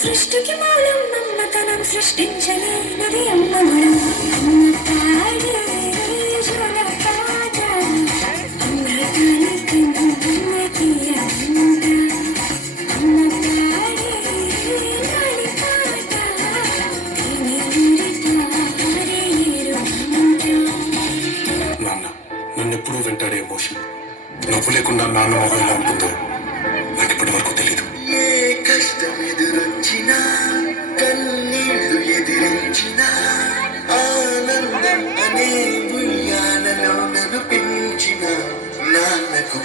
సృష్టికి మూలం నమ్మతనం సృష్టించలేనిది అమ్మగుణం అమ్మతాడే జోలపాట అమృతానికి నమ్మకి అంట అమ్మతాడే లాలిపాట నాన్న నన్నెప్పుడూ వెంటాడే ఎమోషన్ నవ్వు లేకుండా నాన్న మొహం ఎలా ఉంటుందో నాకు ఇప్పటి వరకు తెలీదు. ఏ కష్టం ఎదురొచ్చినా కన్నీళ్లు ఎదిరించినా ఆనందం అనే ఉయ్యాలలో నన్ను పెంచిన నాన్నకు